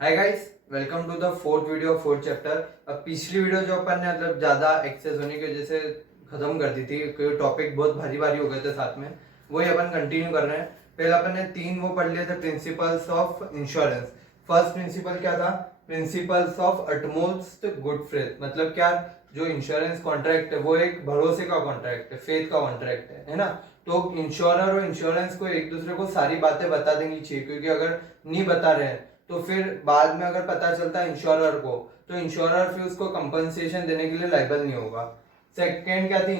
Hi guys, welcome to the fourth video fourth chapter. अब पिछली video जो अपन ने मतलब ज़्यादा एक्सेस होने की वजह से ख़त्म कर दी थी क्योंकि टॉपिक बहुत भारी भारी हो गए थे साथ में, वही अपन कंटिन्यू कर रहे हैं। पहले अपन ने तीन वो पढ़ लिए थे, principles of insurance. First principle क्या था? Principles of utmost good faith. मतलब क्या, जो इंश्योरेंस कॉन्ट्रैक्ट है वो एक भरोसे का कॉन्ट्रैक्ट है, फेथ का कॉन्ट्रैक्ट है ना। तो इंश्योरर और इंश्योरेंस को एक दूसरे को सारी बातें बता देनी चाहिए, क्योंकि अगर नहीं बता रहे हैं तो फिर बाद में अगर पता चलता है इंश्योरर को, तो इंश्योरर फिर उसको कंपनसेशन देने के लिए लायबल नहीं होगा। सेकेंड क्या थी?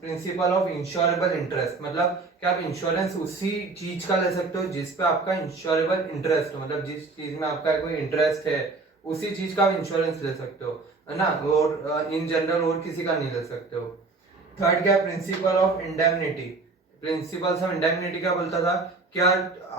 Principle of insurable interest. मतलब क्या आप इंश्योरेंस उसी चीज का ले सकते हो जिस पे आपका इंश्योरेबल इंटरेस्ट हो, मतलब जिस चीज में आपका कोई इंटरेस्ट है उसी चीज का आप इंश्योरेंस ले सकते हो, है ना। और इन जनरल और किसी का नहीं ले सकते हो। थर्ड क्या? Principle of indemnity. Principles of indemnity क्या बोलता था? क्या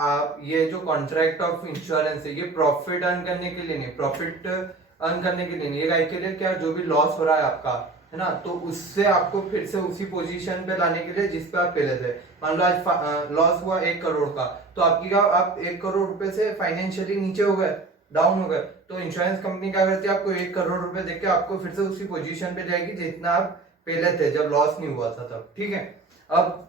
आप ये जो कॉन्ट्रैक्ट ऑफ इंश्योरेंस है ये प्रॉफिट अर्न करने के लिए नहीं, प्रॉफिट अर्न करने के लिए नहीं, ये के लिए क्या, जो भी लॉस हो रहा है आपका, है ना, तो उससे आपको फिर से उसी पोजीशन पे लाने के लिए जिस पे आप पहले थे। मान लो आज लॉस हुआ 1 करोड़ का, तो आपकी क्या, आप 1 करोड़ रुपए से फाइनेंशियली नीचे हो गए, डाउन हो गए, तो इंश्योरेंस कंपनी क्या करती है, आपको 1 करोड़ रुपए देके आपको फिर से उसी पोजीशन पे जाएगी जितना आप पहले थे जब लॉस नहीं हुआ था तब। ठीक है। अब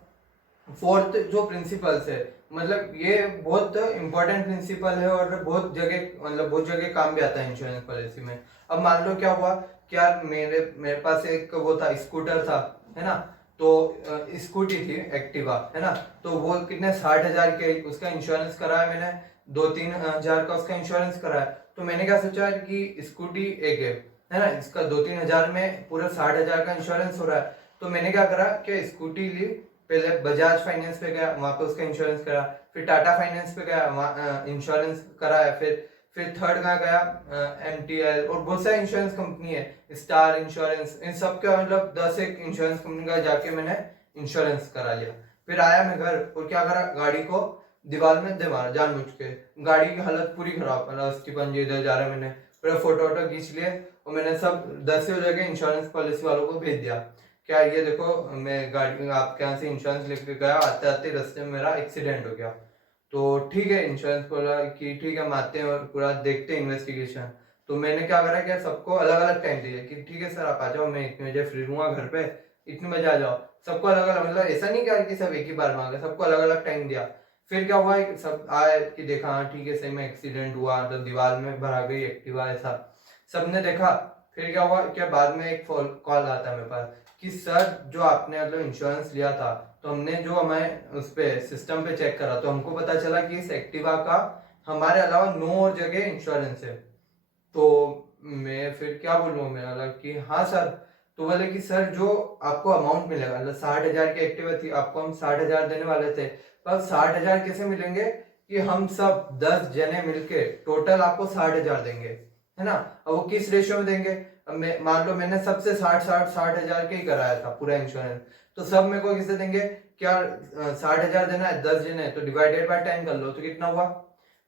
फोर्थ जो प्रिंसिपल्स है, मतलब ये बहुत इंपॉर्टेंट प्रिंसिपल है और बहुत जगह, मतलब बहुत जगह काम भी आता है इंश्योरेंस पॉलिसी में। अब मान लो क्या हुआ, क्या मेरे मेरे पास एक वो था, स्कूटर था, है ना। तो स्कूटी थी एक्टिवा, है ना। तो वो कितने 60,000 के उसका इंश्योरेंस कराया मैंने, 2-3 हजार का उसका इंश्योरेंस कराया। तो मैंने क्या सोचा कि स्कूटी एक है ना, इसका 2-3 हजार में पूरा 60,000 का इंश्योरेंस हो रहा है। तो मैंने क्या करा कि स्कूटी ली, पहले बजाज फाइनेंस पे गया, वहां पे उसका इंश्योरेंस करा, फिर टाटा फाइनेंस पे गया, वहाँ इंश्योरेंस कराया, फिर थर्ड कहाँ गया, MTL, और बहुत सारी इंश्योरेंस कंपनी है, स्टार इंश्योरेंस, इन सब का मतलब 10 एक इंश्योरेंस कंपनी का जाके मैंने इंश्योरेंस करा लिया। फिर आया मैं घर और क्या करा, गाड़ी को दीवार में दे मारा जानबूझ के। गाड़ी की हालत पूरी खराब करा, उसकी पंजे इधर जा रहा, मैंने पूरा फोटो वोटो खींच लिए और मैंने सब 10 जगह इंश्योरेंस पॉलिसी वालों को भेज दिया। क्या ये देखो, मैं गाड़ी आपके यहाँ से इंश्योरेंस लेके गया, आते आते रास्ते में मेरा एक्सीडेंट हो गया। तो ठीक है, इंश्योरेंस बोला कि ठीक है, हम आते हैं और पूरा देखते हैं इन्वेस्टिगेशन। तो मैंने क्या करा कि सबको अलग अलग टाइम दिया कि ठीक है सर आप आ जाओ, मैं इतने बजे फ्री रहूंगा घर पे, इतने बजे आ जाओ। सबको अलग अलग, मतलब ऐसा नहीं किया कि सब एक ही बार में आ गए, सबको अलग अलग टाइम दिया। फिर क्या हुआ, सब आए कि देखा, हाँ ठीक है सही में एक्सीडेंट हुआ, तो दीवार में भरा गई एक्टिवा, ऐसा सबने देखा। फिर क्या हुआ, क्या बाद में एक कॉल आता है मेरे पास कि सर जो आपने मतलब इंश्योरेंस लिया था, तो हमने जो हमारे उस पे सिस्टम पे चेक करा, तो हमको पता चला कि इस एक्टिवा का हमारे अलावा 9 और जगह इंश्योरेंस है। तो मैं फिर क्या बोलूँ, मैं बोला कि हाँ सर। तो बोले कि सर जो आपको अमाउंट मिलेगा, मतलब 60,000 की एक्टिवा थी, आपको हम 60,000 देने वाले थे, पर 60,000 कैसे मिलेंगे कि हम सब 10 जने मिलके टोटल आपको 60,000 देंगे, है ना। अब वो किस रेशियो में देंगे? अब मैं मान लो मैंने सबसे 60,000 के ही कराया था पूरा इंश्योरेंस, तो सब मेरे को किसे देंगे? क्या 60,000 देना है, 10 जने, तो डिवाइडेड बाय 10 कर लो, तो कितना हुआ?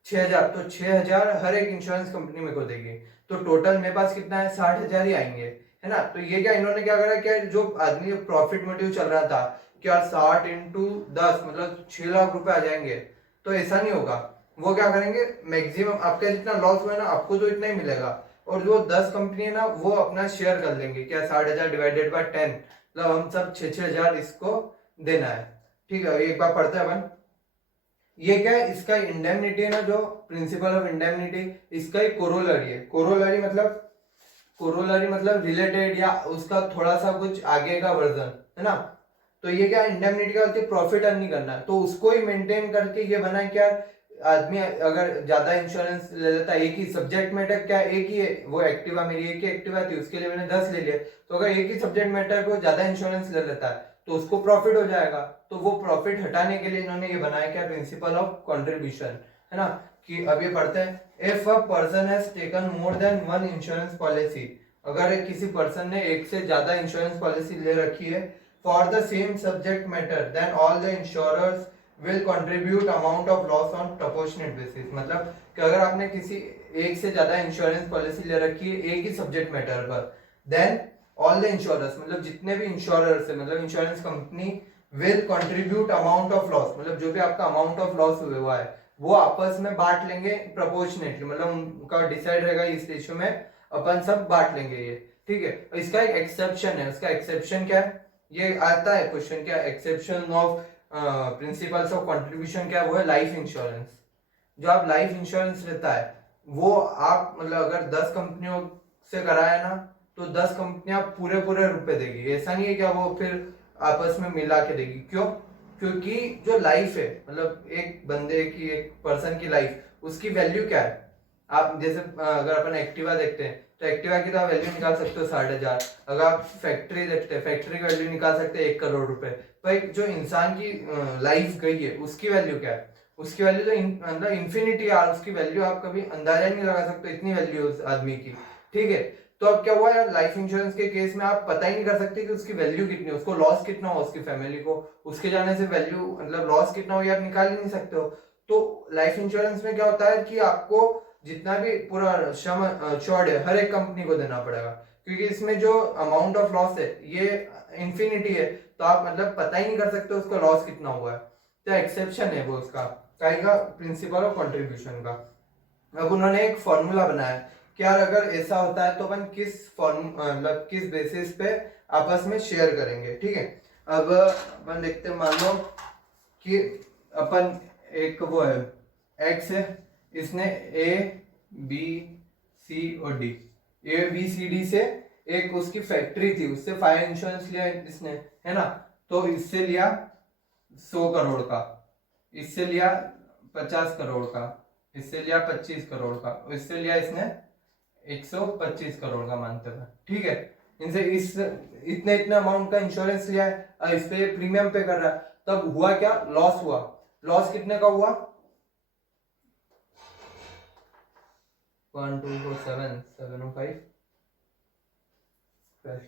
6,000। तो 6,000 हर एक इंश्योरेंस कंपनी मेरे को देगी, तो टोटल मेरे पास कितना है? 60,000 ही आएंगे, है ना। तो ये क्या, इन्होंने क्या करा, क्या जो आदमी प्रॉफिट मोटिव चल रहा था, क्या 60 × 10 मतलब 6 लाख रुपए आ जाएंगे, तो ऐसा नहीं होगा। वो क्या करेंगे, मैक्सिमम आपका जितना लॉस हुआ है ना, आपको तो इतना ही मिलेगा, और जो 10 कंपनी है ना वो अपना शेयर कर लेंगे, क्या 60,000 डिवाइडेड बाय 10, मतलब हम सब 6,000 इसको देना है। ठीक है, एक बार पढ़ते हैं अपन। ये क्या है, इसका इंडेमनिटी है ना, जो प्रिंसिपल ऑफ इंडेमनिटी, इसका एक कोरोलरी है। कोरोलरी मतलब रिलेटेड या उसका थोड़ा सा कुछ आगे का वर्जन, है ना। तो ये क्या, इंडेमनिटी का होती है प्रॉफिट अर्न नहीं करना है, तो उसको ही मेंटेन करके ये बना है क्या, आदमी अगर ज्यादा इंश्योरेंस ले लेता है, एक ही सब्जेक्ट मैटर क्या एक ही है, वो एक्टिवा मेरी एक ही एक्टिवा थी, उसके लिए मैंने 10 ले लिए, तो अगर एक ही सब्जेक्ट मैटर को ज्यादा इंश्योरेंस ले लेता है तो उसको प्रॉफिट हो जाएगा। तो वो प्रॉफिट हटाने के लिए इन्होंने ये बनाया क्या, प्रिंसिपल ऑफ कंट्रीब्यूशन, है ना। कि अब ये पढ़ते हैं, if a person has taken more than one insurance policy, अगर किसी पर्सन ने एक से ज्यादा इंश्योरेंस पॉलिसी ले रखी है, for the same subject matter, then all the insurers will contribute amount of loss on proportionate basis. मतलब कि अगर आपने किसी एक से ज्यादा इंश्योरेंस पॉलिसी ले रखी है एक ही सब्जेक्ट मैटर पर, देन ऑल द इंश्योरर्स, मतलब जितने भी इंश्योरर्स है, मतलब insurance company, will contribute amount of loss, मतलब जो भी आपका अमाउंट ऑफ लॉस हुआ है वो आपस में बांट लेंगे प्रोपोर्शनेटली, मतलब उनका डिसाइड रहेगा इस रेशियो में अपन सब बांट लेंगे ये, ठीक है। इसका एक एक्सेप्शन है, उसका एक्सेप्शन क्या है, ये आता है क्वेश्चन, क्या exception of principles of contribution क्या है, वो है लाइफ इंश्योरेंस। जो आप लाइफ इंश्योरेंस रहता है वो आप मतलब अगर 10 कंपनियों से कराया ना तो 10 कंपनियां पूरे पूरे रुपए देगी, ऐसा नहीं है क्या वो फिर आपस में मिला के देगी। क्यों? क्योंकि जो लाइफ है, मतलब एक बंदे की, एक पर्सन की लाइफ, उसकी वैल्यू क्या है। आप जैसे अगर अपन एक्टिवा देखते हैं तो एक्टिवा की तो आप वैल्यू निकाल सकते हो 60,000। अगर आप फैक्ट्री देखते हैं, फैक्ट्री की वैल्यू निकाल सकते हैं 1 करोड़ रुपए। भाई जो इंसान की लाइफ गई है उसकी वैल्यू क्या है, उसकी वैल्यू तो मतलब इन्फिनिटी यार, उसकी वैल्यू आप कभी अंदाजा नहीं लगा सकते, इतनी वैल्यू उस आदमी की, ठीक है। तो अब क्या हुआ यार, लाइफ इंश्योरेंस के केस में आप पता ही नहीं कर सकते कि उसकी वैल्यू कितनी है, उसको लॉस कितना हो, उसकी फैमिली को उसके जाने से वैल्यू मतलब लॉस कितना हो यार निकाल ही नहीं सकते हो। तो लाइफ इंश्योरेंस में क्या होता है कि आपको जितना भी पूरा सम अश्योर्ड है हर एक कंपनी को देना पड़ेगा, क्योंकि इसमें जो अमाउंट ऑफ लॉस है ये इंफिनिटी है, तो आप मतलब पता ही नहीं कर सकते उसका लॉस कितना हुआ है। तो एक्सेप्शन है वो उसका का प्रिंसिपल ऑफ कंट्रीब्यूशन का। अब उन्होंने एक फॉर्मूला बनाया कि यार अगर ऐसा होता है तो अपन किस फॉर्म मतलब किस बेसिस पे आपस में शेयर करेंगे, ठीक है। अब अपन देखते हैं, मान लो कि अपन एक वो है एक्स है, इसने ए बी सी और D, A B C D से एक उसकी फैक्ट्री थी, उससे फायर इंश्योरेंस लिया इसने, है ना। तो इससे लिया 100 करोड़ का, इससे लिया 50 करोड़ का, इससे लिया 25 करोड़ का, इससे लिया इसने 125 करोड़ का मानते हुए, ठीक है। इनसे इस इतने इतने अमाउंट का इंश्योरेंस लिया है और इस पे प्रीमियम पे कर रहा है। तब हुआ क्या, लॉस हुआ। लॉस कितने का हुआ, 1247705,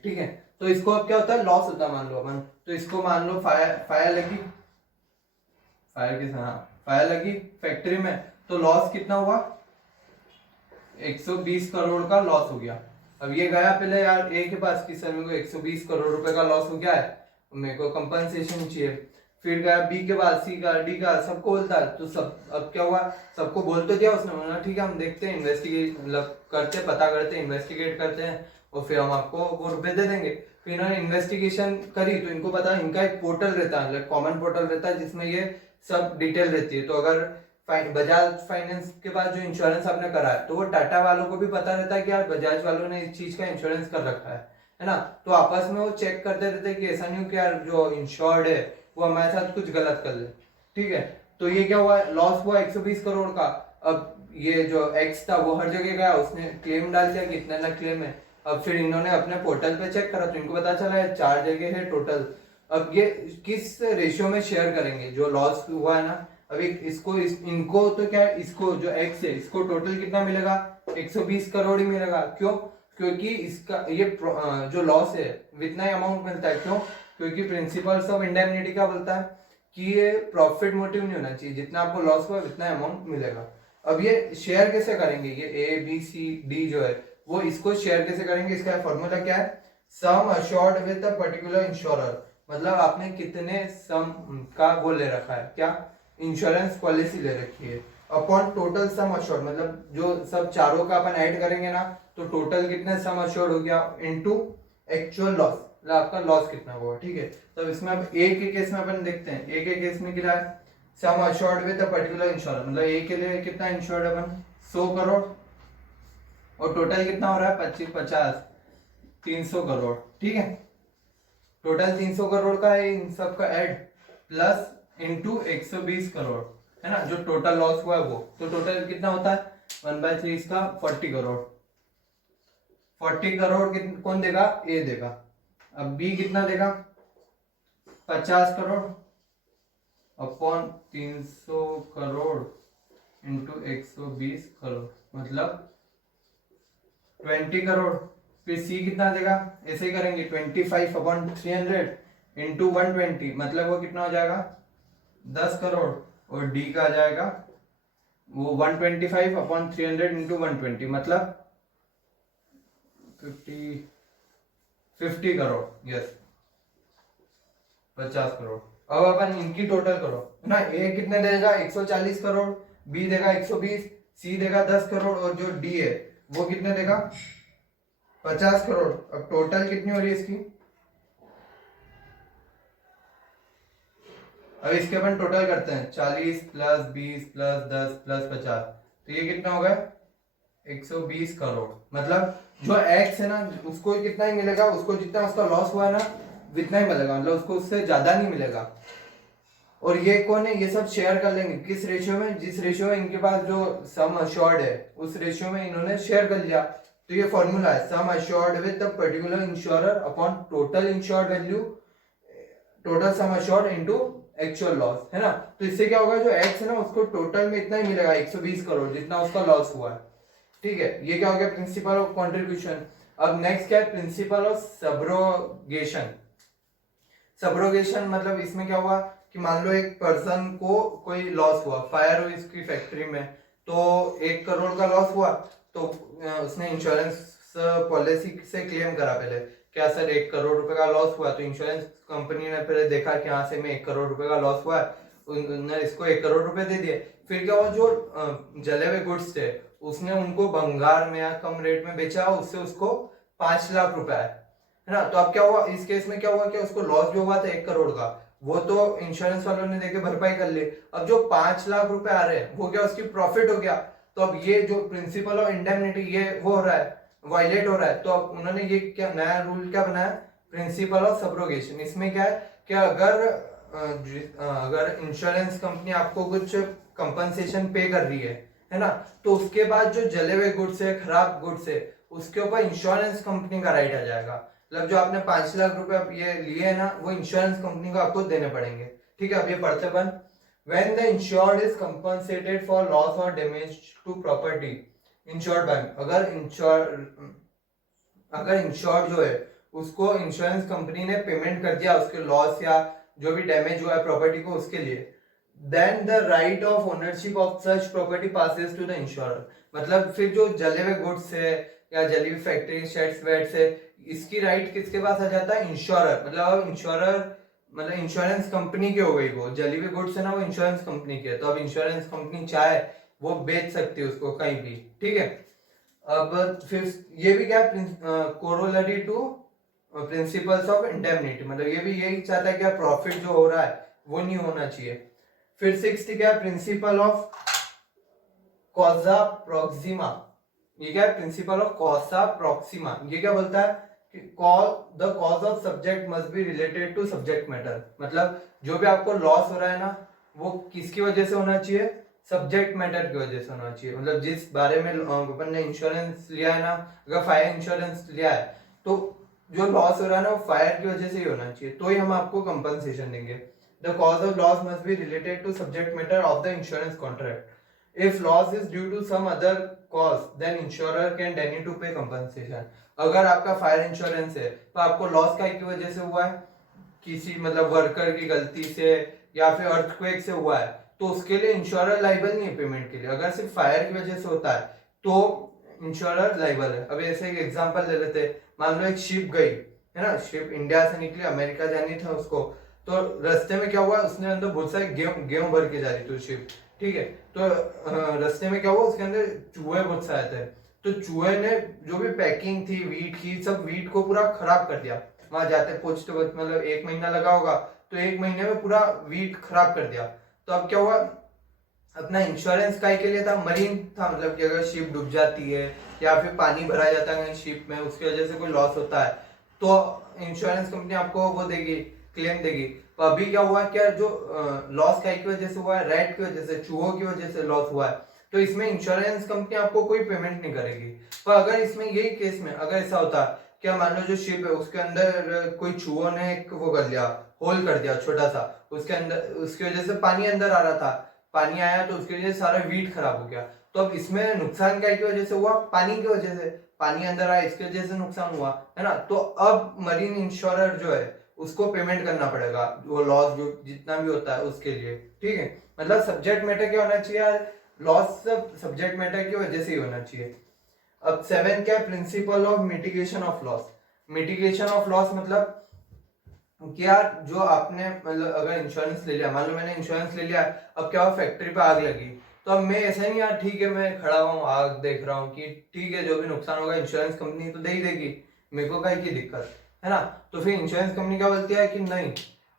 ठीक है। तो इसको अब क्या होता है, लॉस होता है मान लो अपन, तो इसको मान लो फायर लगी, फायर लगी फैक्ट्री में, तो लॉस कितना हुआ, 120 करोड़ का लॉस हो गया। अब ये गया पहले यार ए के पास कि सर मेरे को 120 करोड़ रुपए का लॉस हो गया है, मेरे को कंपनसेशन चाहिए। फिर गया बी के पास, सी का, डी का, सबको बोलता है। तो सब अब क्या हुआ, सबको बोल तो दिया उसने, बोला ठीक है हम देखते हैं, इन्वेस्टिगेट मतलब करते, पता करते, इन्वेस्टिगेट करते हैं और फिर हम आपको वो रुपए दे देंगे। फिर इन्होंने इन्वेस्टिगेशन करी तो इनको पता इनका एक पोर्टल रहता है, मतलब कॉमन पोर्टल रहता है जिसमें ये सब डिटेल रहती है। तो अगर बजाज फाइनेंस के पास जो इंश्योरेंस आपने करा है तो वो टाटा वालों को भी पता रहता है कि यार बजाज वालों ने इस चीज का इंश्योरेंस कर रखा है ना। तो आपस में वो चेक करते रहते हैं कि ऐसा नहीं हो कि यार जो इंश्योर्ड है वो हमारे साथ कुछ गलत कर ले, ठीक है। तो ये क्या हुआ, लॉस हुआ 120 करोड़ का। अब ये जो एक्स था वो हर जगह गया, उसने क्लेम डाल दिया कि इतना ना क्लेम है। अब फिर इन्होंने अपने पोर्टल पे चेक करा तो इनको पता चला है 4 जगह है टोटल। अब ये किस रेशियो में शेयर करेंगे जो लॉस हुआ है ना। अभी इनको तो क्या है, इसको जो एक्स है इसको टोटल कितना मिलेगा, 120 करोड़ ही मिलेगा। क्यों? क्योंकि इसका ये जो लॉस है इतना ही अमाउंट मिलता है। क्यों? क्योंकि प्रिंसिपल्स ऑफ इंडेमनिटी क्या बोलता है कि ये प्रॉफिट मोटिव नहीं होना चाहिए, जितना आपको लॉस हुआ उतना अमाउंट मिलेगा। अब ये शेयर कैसे करेंगे, ये ए बी सी डी जो है वो इसको शेयर कैसे करेंगे, इसका फॉर्मूला क्या है, sum assured with a particular insurer. मतलब आपने कितने सम का वो ले रखा है, क्या इंश्योरेंस पॉलिसी ले रखी है, अपॉन टोटल सम अश्योर्ड, मतलब जो सब चारों का अपन ऐड करेंगे ना तो टोटल कितने सम अश्योर्ड हो गया इनटू एक्चुअल लॉस, मतलब आपका लॉस कितना हुआ, ठीक है। तो इसमें अब ए के केस में अपन देखते हैं, ए के केस में क्या है, sum assured with a particular insurer, मतलब ए के लिए कितना इंश्योर्ड है अपन 100 करोड़ और टोटल कितना हो रहा है 25 300 करोड़, ठीक है। टोटल 300 करोड़ का है इन सब का ऐड प्लस इनटू 120 करोड़, है ना, जो टोटल लॉस हुआ है वो। तो टोटल कितना होता है 1/3 इसका 40 करोड़। 40 करोड़ कौन देगा, ए देगा। अब बी कितना देगा 50 करोड़ अपॉन 300 करोड़ इंटू 120 करोड़, मतलब 20 करोड़। फिर सी कितना देगा, ऐसे ही करेंगे 25 अपॉन 300 इंटू 120, मतलब वो कितना हो जाएगा 10 करोड़। और डी का आ जाएगा वो 125 अपॉन 300 इंटू 120, मतलब 50 करोड़, यस 50 करोड़। अब अपन इनकी टोटल करो ना, ए कितने देगा 140 करोड़ बी देगा 120, सी देगा 10 करोड़ और जो डी है वो कितने देगा 50 करोड़। अब टोटल कितनी हो रही है इसकी, अब इसके अपन टोटल करते हैं 40 प्लस 20 प्लस 10 प्लस 50, तो ये कितना होगा 120 करोड़। मतलब जो एक्स है ना उसको कितना ही मिलेगा, उसको जितना उसका लॉस हुआ है ना जितना ही मिलेगा, मतलब उसको उससे ज्यादा नहीं मिलेगा। और ये कौन है, ये सब शेयर कर लेंगे किस रेशियो में, जिस रेशियो में इनके पास जो सम अश्योर्ड है उस रेशियो में इन्होंने शेयर कर लिया। तो ये फॉर्मूला है sum assured with the particular insurer upon total insured value, total sum assured into actual loss, है ना। तो इससे क्या होगा, जो एक्स है ना उसको टोटल में इतना ही मिलेगा 120 करोड़ जितना उसका लॉस हुआ है। ठीक है, ये क्या हो गया प्रिंसिपल ऑफ कंट्रीब्यूशन। अब नेक्स्ट क्या है प्रिंसिपल ऑफ सब्रोगेशन। सब्रोगेशन मतलब इसमें क्या हुआ कि मान लो एक पर्सन को कोई लॉस हुआ, फायर हुई इसकी फैक्ट्री में, तो 1 करोड़ का लॉस हुआ, तो उसने इंश्योरेंस पॉलिसी से क्लेम करा पहले, क्या सर 1 करोड़ रुपए का लॉस हुआ, तो इंश्योरेंस कंपनी ने पहले देखा कि हाँ से में 1 करोड़ रुपए का लॉस हुआ है, उन्होंने इसको 1 करोड़ रुपए दे दिए। फिर क्या हुआ, जो जले हुए गुड्स थे उसने उनको भंगार में या कम रेट में बेचा, उससे उसको 5 लाख रुपए आए, है ना। तो अब क्या हुआ इस केस में, क्या हुआ कि उसको लॉस जो हुआ था 1 करोड़ का वो तो इंश्योरेंस वालों ने देके भरपाई कर ली। अब जो 5 लाख रुपए आ रहे हैं वो क्या उसकी प्रॉफिट हो गया। तो अब ये जो प्रिंसिपल ऑफ इंडेमनिटी ये वो हो रहा है, वायलेट हो रहा है। तो अब उन्होंने ये क्या नया रूल क्या बनाया, प्रिंसिपल ऑफ सब्रोगेशन। इसमें क्या है कि अगर इंश्योरेंस कंपनी आपको कुछ कंपनसेशन पे कर रही है ना, तो उसके बाद जो जले हुए गुड्स है, खराब गुड्स है, उसके ऊपर इंश्योरेंस कंपनी का राइट आ जाएगा। मतलब जो आपने 5 लाख रुपए ये लिए है ना वो इंश्योरेंस कंपनी को आपको देने पड़ेंगे। ठीक है, अब ये पढ़ते बन। When the insured is compensated for loss or damage to property insured by, अगर इंश्योर्ड जो है उसको इंश्योरेंस कंपनी ने पेमेंट कर दिया उसके लॉस या जो भी डैमेज हुआ है प्रॉपर्टी को उसके लिए, then the right of ownership of such property passes to the insurer. मतलब फिर जो जले हुए गुड्स है या जली हुई फैक्ट्री शेड्स वेड्स है, इसकी राइट किसके पास आ जाता है, इंश्योरर। मतलब अब इंश्योरर मतलब इंश्योरेंस कंपनी की हो गई, वो जली हुई गुड्स है ना वो इंश्योरेंस कंपनी की है, तो अब इंश्योरेंस कंपनी चाहे वो बेच सकती है उसको कहीं भी। ठीक है, अब फिर ये भी क्या corollary to principles of indemnity, मतलब ये भी यही चाहता है कि प्रॉफिट जो हो रहा है वो नहीं होना चाहिए। फिर 6 क्या प्रिंसिपल ऑफ कॉजा प्रॉक्सिमा। ये क्या है प्रिंसिपल ऑफ कॉजा प्रॉक्सिमा। ये क्या बोलता है कि the cause of subject must be related to subject matter. मतलब जो भी आपको लॉस हो रहा है ना वो किसकी वजह से होना चाहिए, सब्जेक्ट मैटर की वजह से होना चाहिए। मतलब जिस बारे में अपन ने इंश्योरेंस लिया है ना, अगर फायर इंश्योरेंस लिया है तो जो लॉस हो रहा है ना वो फायर की वजह से ही होना चाहिए, तो ही हम आपको कंपनसेशन देंगे। The cause of loss must be related to subject matter of the insurance contract. If loss is due to some other cause, then insurer can deny to pay compensation. अगर आपका फायर इंश्योरेंस है तो आपको loss का की वजह से हुआ है, किसी मतलब वर्कर की गलती से या फिर अर्थक्वेक से हुआ है, तो उसके लिए इंश्योरर लाइबल नहीं है पेमेंट के लिए। अगर सिर्फ फायर की वजह से होता है तो इंश्योरर लाइबल है। अब ऐसे एक एग्जांपल ले लेते, मान लो एक शिप गई है ना, शिप इंडिया से निकली अमेरिका जानी था उसको, तो रास्ते में क्या हुआ उसने अंदर बहुत सारे गेहूं भर के जा रही थी शिप। ठीक है, तो रास्ते में क्या हुआ उसके अंदर चूहे बहुत सारे थे, तो चूहे ने जो भी पैकिंग थी वीट की सब वीट को पूरा खराब कर दिया। वहां जाते पहुंचते वक्त मतलब 1 महीना लगा होगा, तो 1 महीने में पूरा वीट खराब कर दिया। तो अब क्या हुआ, अपना इंश्योरेंस काय के लिए था, मरीन था, मतलब कि अगर शिप डूब जाती है या फिर पानी भरा जाता है कहीं शिप में उसकी वजह से कोई लॉस होता है तो इंश्योरेंस कंपनी आपको वो देगी, क्लेम देगी। तो अभी क्या हुआ, क्या जो लॉस काय की वजह से हुआ है, रैट की वजह से, चूहों की वजह से लॉस हुआ है, तो इसमें इंश्योरेंस कंपनी आपको कोई पेमेंट नहीं करेगी। पर अगर इसमें यही केस में अगर ऐसा होता, क्या मान लो जो शिप है उसके अंदर कोई चूहों ने एक वो कर लिया, होल कर दिया छोटा सा, उसके अंदर उसकी वजह से पानी अंदर आ रहा था, पानी आया तो उसकी वजह से सारा वीट खराब हो गया। तो अब इसमें नुकसान क्या की वजह से हुआ, पानी की वजह से, पानी अंदर आया इसकी वजह से नुकसान हुआ, है ना। तो अब मरीन इंश्योरर जो है उसको पेमेंट करना पड़ेगा वो लॉस जो जितना भी होता है उसके लिए। ठीक है, मतलब सब्जेक्ट मैटर क्या होना चाहिए, लॉस सब सब्जेक्ट मैटर की वजह से ही होना चाहिए। अब 7 क्या principle of mitigation of loss. Mitigation of loss मतलब क्या, जो आपने मतलब अगर इंश्योरेंस ले लिया, मान लो मैंने इंश्योरेंस ले लिया, अब क्या हुआ फैक्ट्री पे आग लगी, तो अब मैं ऐसा नहीं यार ठीक है मैं खड़ा हूँ आग देख रहा हूँ कि ठीक है जो भी नुकसान होगा इंश्योरेंस कंपनी तो दे ही देगी, मेरे को काहे की दिक्कत है ना। तो फिर इंश्योरेंस कंपनी क्या बोलती है कि नहीं,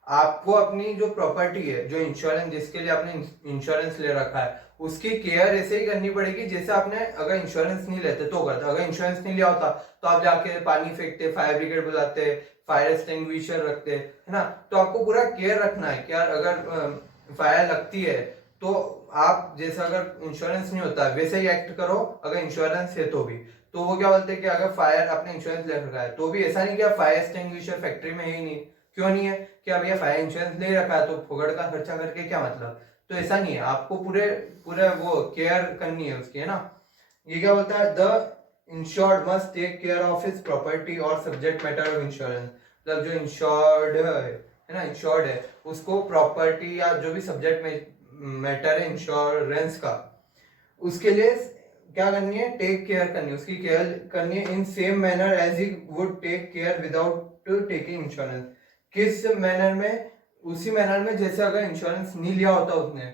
आपको अपनी जो प्रॉपर्टी है, जो इंश्योरेंस जिसके लिए आपने इंश्योरेंस ले रखा है, उसकी केयर ऐसे ही करनी पड़ेगी जैसे आपने अगर इंश्योरेंस नहीं लेते तो करते। अगर इंश्योरेंस नहीं लिया होता तो आप जाके पानी फेंकते, फायर ब्रिगेड बुलाते, फायर एक्सटिंग्विशर रखते, है ना। तो आपको पूरा केयर रखना है कि यार अगर फायर लगती है तो आप जैसे अगर इंश्योरेंस नहीं होता वैसे ही एक्ट करो, अगर इंश्योरेंस है तो भी। तो वो क्या बोलते हैं कि अगर फायर आपने इंश्योरेंस ले रखा है तो भी ऐसा नहीं कि आप फायर एक्सटिंग्विशर फैक्ट्री में है ही नहीं, क्यों नहीं है कि अब ये फायर इंश्योरेंस ले रखा है तो फुकड़ का खर्चा करके क्या मतलब। तो ऐसा नहीं है, आपको पूरे पूरे वो केयर करनी है उसकी, है ना। ये क्या बोलता है, the insured must take care of his property और सब्जेक्ट मैटर ऑफ इंश्योरेंस। मतलब जो इंश्योर्ड है ना, इंश्योर्ड है उसको प्रॉपर्टी या जो भी सब्जेक्ट मैटर है इंश्योरेंस का, उसके लिए क्या करनी है, टेक केयर करनी है, उसकी केयर करनी है in same manner as he would take care without taking insurance. किस मैनर में, उसी मैनर में जैसे अगर इंश्योरेंस नहीं लिया होता उसने,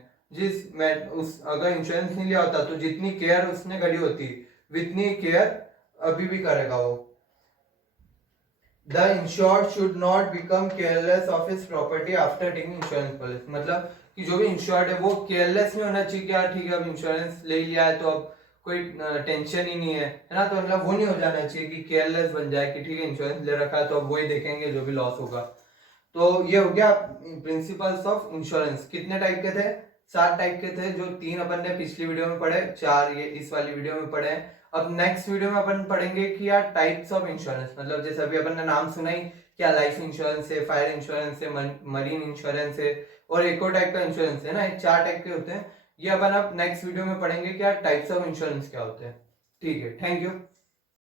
उस अगर इंश्योरेंस नहीं लिया होता तो जितनी केयर उसने करी होती वितनी केयर अभी भी करेगा वो। The insured should not become careless of his property after taking insurance policy. मतलब कि जो भी इंश्योर्ड है वो केयरलेस नहीं होना चाहिए कि यार ठीक है अब इंश्योरेंस ले लिया है तो अब कोई टेंशन ही नहीं है ना। तो मतलब वो नहीं हो जाना चाहिए कि केयरलेस बन जाए कि ठीक है इंश्योरेंस ले रखा है तो अब वही देखेंगे जो भी लॉस होगा। तो ये हो गया प्रिंसिपल्स ऑफ इंश्योरेंस। कितने टाइप के थे, 7 टाइप के थे, जो 3 अपन ने पिछली वीडियो में पढ़े, 4 ये इस वाली वीडियो में पढ़े हैं। अब नेक्स्ट वीडियो में अपन पढ़ेंगे कि यार टाइप्स ऑफ इंश्योरेंस, मतलब जैसे अभी अपन ने नाम सुना ही, क्या लाइफ इंश्योरेंस है, फायर इंश्योरेंस है, मरीन इंश्योरेंस है और एक और टाइप का इंश्योरेंस है ना, 4 टाइप के होते हैं। ये अपन अब नेक्स्ट वीडियो में पढ़ेंगे कि यार टाइप्स ऑफ इंश्योरेंस क्या होते हैं। ठीक है, थैंक यू।